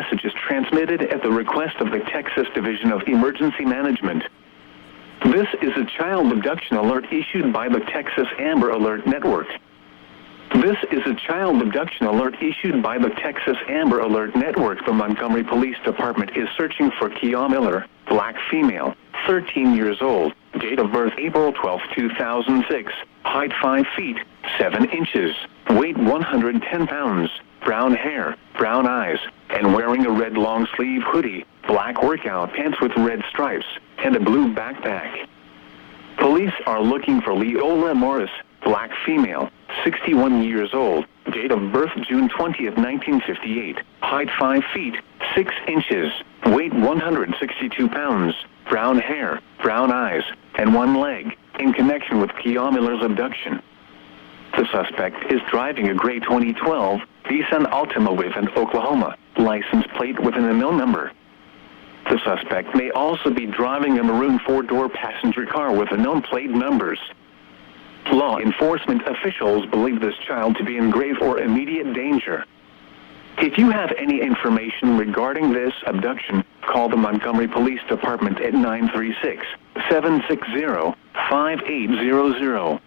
message is transmitted at the request of the Texas Division of Emergency Management. This is a child abduction alert issued by the Texas Amber Alert Network. This is a child abduction alert issued by the Texas Amber Alert Network. The Montgomery Police Department is searching for Kia Miller, black female, 13 years old, date of birth April 12, 2006, height 5 feet, 7 inches, weight 110 pounds, brown hair, brown eyes, and wearing a red long-sleeve hoodie, black workout pants with red stripes, and a blue backpack. Police are looking for Leola Morris, black female, 61 years old, date of birth June 20th, 1958, height 5 feet, 6 inches, weight 162 pounds, brown hair, brown eyes, and one leg, in connection with Kia Miller's abduction. The suspect is driving a gray 2012 Nissan Altima with an Oklahoma license plate with an unknown number. The suspect may also be driving a maroon 4-door passenger car with unknown plate numbers. Law enforcement officials believe this child to be in grave or immediate danger. If you have any information regarding this abduction, call the Montgomery Police Department at 936-760-5800.